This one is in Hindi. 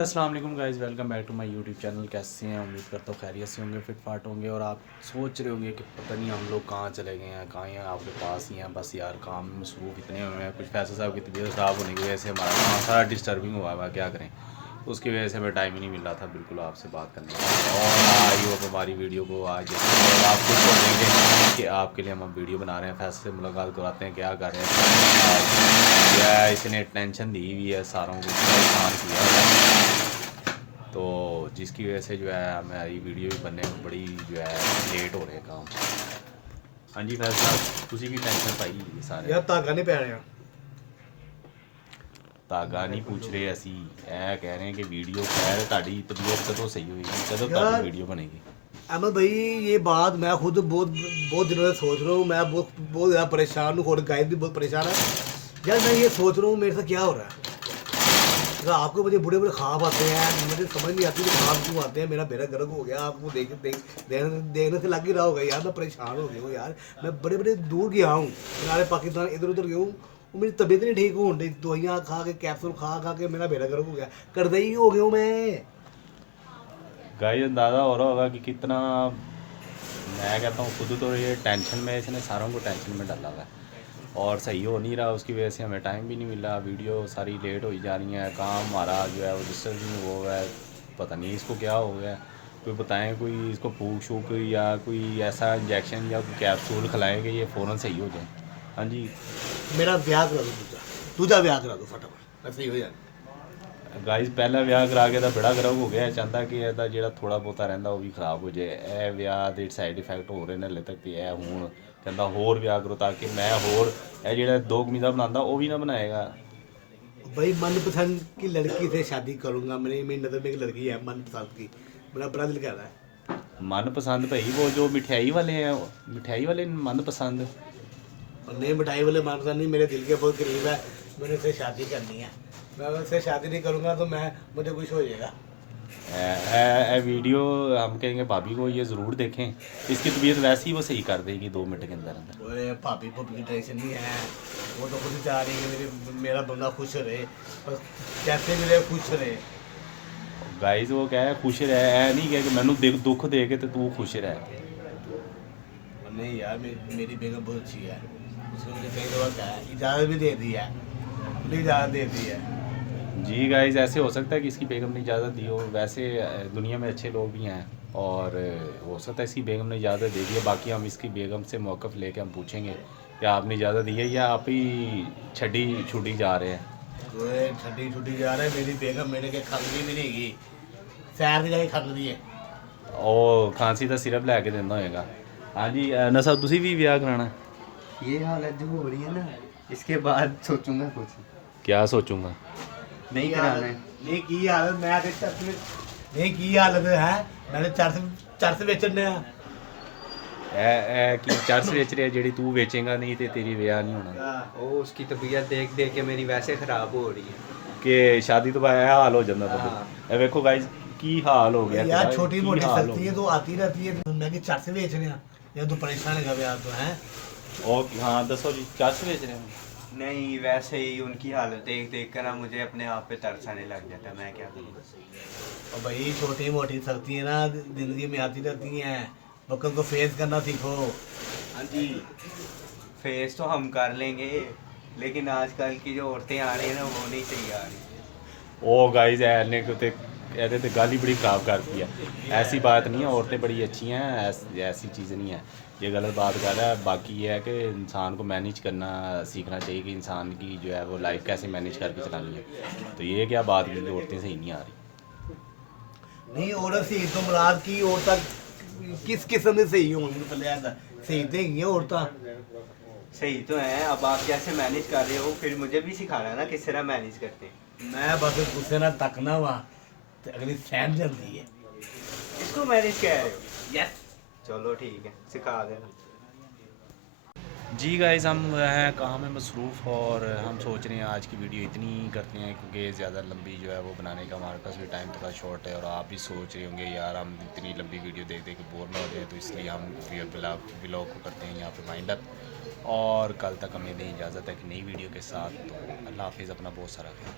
अस्सलाम वालेकुम guys, welcome back to my YouTube channel. कैसे हैं? उम्मीद करता हूँ खैरियत से होंगे, फिट फाट होंगे। और आप सोच रहे होंगे कि पता नहीं हम लोग कहाँ चले गए हैं, कहाँ हैं, आपके पास ही हैं। बस यार काम में मसरूफ़ इतने हुए हैं, कुछ फैसल साहब की तबीयत ख़राब होने की वजह से हमारा काम सारा डिस्टर्बिंग हुआ है, क्या करें। उसकी वजह से हमें टाइम ही नहीं मिल रहा था बिल्कुल आपसे बात करने का। और आई होप हमारी वीडियो को आज देखेंगे और आप खुश हो जाएंगे कि आपके लिए हम वीडियो बना रहे हैं। फैसल से मुलाकात कराते हैं, क्या कर रहे हैं, क्या इसने टेंशन दी हुई है, सारों को परेशान किया है। तो जिसकी वजह से जो है हमारी वीडियो भी बनने में बड़ी जो है लेट हो रहे हैं काम। हाँ जी फैसल साहब, तुसी भी टेंशन पाई सारे यार धागा नहीं पै ਰਿਹਾ। धागा नहीं पूछ रहे ਅਸੀਂ ਇਹ कह रहे हैं कि वीडियो खैर ਤੁਹਾਡੀ तबीयत कदों सही होगी, कदों ਤੁਹਾਡੀ यार वीडियो बनेगी। अहमद भाई, ये बात मैं खुद बहुत बहुत दिनों से सोच रहा हूँ। मैं बहुत ज़्यादा परेशान हूँ और गाइड भी बहुत परेशान है। यार मैं ये सोच रहा हूँ मेरे से क्या हो रहा है। रात को मुझे बुरे बुरे ख्वाब आते हैं, मुझे समझ नहीं आती कि ख्वाब क्यों आते हैं। मेरा बेड़ा गर्क हो गया, आपको देखने से लग ही रहा होगा यार। मैं परेशान हो गया हूँ यार। मैं बड़े बड़े दूर गया हूँ, नाले पाकिस्तान इधर उधर गया हूँ। वो मेरी तबीयत नहीं ठीक हो रही, दवाइयाँ खा के कैप्सूल खा खा के मेरा बेड़ा गर्क हो गया, करदा ही हो गया हूँ मैं। गाइस अंदाज़ा हो रहा होगा कि कितना मैं कहता हूँ खुद तो ये टेंशन में, इसने सारों को टेंशन में डाला हुआ है और सही हो नहीं रहा। उसकी वजह से हमें टाइम भी नहीं मिल रहा, वीडियो सारी लेट हो जा रही हैं, काम हमारा जो है वो डिस्टर्बिंग हो गया है। पता नहीं इसको क्या हो गया है, कोई बताएं, कोई इसको फूक शूक या कोई ऐसा इंजेक्शन या कोई कैप्सूल खिलाएं कि ये फ़ौरन सही हो जाए। हाँ जी मेरा ब्याह करा दो, दूजा दूजा ब्याह करा दो फटाफट, मैं सही हो जाए। गाइस, पहला ਵਿਆਹ ਕਰਾ ਕੇ ਤਾਂ ਬੜਾ ਖਰਾਬ ਹੋ ਗਿਆ। ਚਾਹੁੰਦਾ ਕਿ ਇਹਦਾ ਜਿਹੜਾ ਥੋੜਾ ਬਹੁਤਾ ਰਹਿੰਦਾ ਉਹ ਵੀ ਖਰਾਬ ਹੋ ਜਾਏ। ਇਹ ਵਿਆਹ ਦੇ ਸਾਈਡ ਇਫੈਕਟ ਹੋ ਰਹੇ ਨੇ ਹਲੇ ਤੱਕ, ਤੇ ਇਹ ਹੁਣ ਕਹਿੰਦਾ ਹੋਰ ਵਿਆਹ ਕਰੋ ਤਾਂ ਕਿ ਮੈਂ ਹੋਰ ਇਹ ਜਿਹੜਾ ਦੋ ਕਮੀਜ਼ਾਂ ਬਣਾਉਂਦਾ ਉਹ ਵੀ ਨਾ ਬਣਾਏਗਾ। भाई मनपसंद की लड़की से शादी करूंगा। मेरी नज़र में एक लड़की है मनपसंद की, मेरा बड़ा दिल कर रहा है। मनपसंद भाई वो जो मिठाई वाले हैं, मिठाई वाले मनपसंद। और नई मिठाई वाले मनपसंद नहीं, मेरे दिल के बहुत करीब है। मैंने उससे शादी करनी है। मैं उससे शादी नहीं करूंगा तो मैं मुझे कुछ हो जाएगा। वीडियो हम कहेंगे भाभी को ये ज़रूर देखें, इसकी तबीयत वैसे ही वो सही कर देगी 2 मिनट के अंदर अंदर। अरे भाभी को की टेंशन नहीं है, वो तो खुद चाह रही है कि मेरा बंदा खुश रहे, बस कैसे भी रहे खुश रहे। गाइस वो क्या है, खुश रह, ऐ नहीं कह कि मैनू दुख दे के तो तू खुश रह। और नहीं यार, मेरी बेगम बहुत अच्छी है। उसने मुझे कई दफ़ा कहा है, इजाज़त भी दे दी है, मुझे इजाज़त दे दी है। जी गाइस, ऐसे हो सकता है कि इसकी बेगम ने इजाज़त दी हो। वैसे दुनिया में अच्छे लोग भी हैं और हो सकता है इसकी बेगम ने इजाज़त दे दी है। बाकी हम इसकी बेगम से मौक़िफ़ लेके हम पूछेंगे कि आपने इजाज़त दी है या आप ही छड़ी छुड़ी जा रहे हैं। ओए ठंडी छुट्टी जा रहा है, मेरी बेगम मेरे के खाती भी नहीं गई, सैर से जाके खाती है। ਉਹ ਖਾਂਸੀ ਦਾ ਸਿਰਪ ਲੈ ਕੇ ਦਿੰਦਾ ਹੋਏਗਾ। ਹਾਂਜੀ ना साहब, ਤੁਸੀਂ ਵੀ ਵਿਆਹ ਕਰਾਣਾ? ये हालत जो हो रही है ना, इसके बाद सोचूंगा कुछ क्या सोचूंगा? नहीं कराना है। नहीं की हालत, मैं ते चरस में नहीं की हालत है। मैंने चरस बेचने हैं। ਇਹ ਕੀ ਚਰਸ ਵੇਚ ਰਿਹਾ ਜਿਹੜੀ ਤੂੰ ਵੇਚੇਗਾ ਨਹੀਂ ਤੇ ਤੇਰੀ ਵਿਆਹ ਨਹੀਂ ਹੋਣਾ। ओ उसकी तबीयत देख देख के मेरी वैसे ख़राब हो रही है। ਕਿ ਸ਼ਾਦੀ ਤੋਂ ਬਾਅਦ ਇਹ ਹਾਲ ਹੋ ਜਾਂਦਾ हाँ। ਤਾਂ। ਇਹ ਵੇਖੋ ਗਾइस ਕੀ ਹਾਲ ਹੋ ਗਿਆ यार तेरा, छोटी ਕੀ मोटी ਹਾਲ हो सख्ती है तो आती रहती है। मैं कि चरस बेचने हैं या तो परेशान है यार तो है। गया। और हाँ दसो जी, चरस बेच रहे हैं? नहीं, वैसे ही उनकी हालत देख देख कर ना मुझे अपने आप पे तरस आने लग जाता है। मैं क्या करूँ। और भाई छोटी मोटी सख्ती है ना जिंदगी में आती रहती हैं, वक्त को फेस करना सीखो। हाँ जी, फेस तो हम कर लेंगे, लेकिन आजकल की जो औरतें आ रही हैं ना वो नहीं सही आ रही। ਉਹ ਗਾइस ਇਹਨੇ ਕਿਤੇ ਇਹਦੇ ਤੇ ਗੱਲ ਹੀ ਬੜੀ ਖਰਾਬ करती है। ऐसी बात नहीं है, औरतें बड़ी अच्छी हैं, ऐसी चीज़ नहीं है, ये गलत बात कर रहा है। बाकी ये है कि इंसान को मैनेज करना सीखना चाहिए कि इंसान की जो है वो लाइफ कैसे मैनेज करके चलानी है। तो ये क्या बात की कि औरतें सही नहीं आ रही। नहीं औरत सही तो मुराद की औरत किस किस्म से सही होंगी, पहले ऐसा सही तो ही है औरत। सही तो है, अब आप कैसे मैनेज कर रहे हो फिर मुझे भी सिखाना है ना किस तरह मैनेज करते हैं। मैं बस गुस्से ना तकना वा तो अगली सहन जाती है। इसको मैनेज कह रहे हो? यस। चलो ठीक है, सिखा देना। जी गाइस, हम हैं काम में मसरूफ़ और हम सोच रहे हैं आज की वीडियो इतनी ही करते हैं क्योंकि ज़्यादा लंबी जो है वो बनाने का हमारे पास भी टाइम थोड़ा शॉर्ट है। और आप भी सोच रहे होंगे यार हम इतनी लंबी वीडियो देख देख के बोर ना हो जाए, तो इसलिए हम व्लॉग को करते हैं यहाँ पे वाइंड अप। और कल तक हमें दें इजाज़त है कि नई वीडियो के साथ। तो अल्लाह हाफिज़, अपना बहुत सारा ख्याल।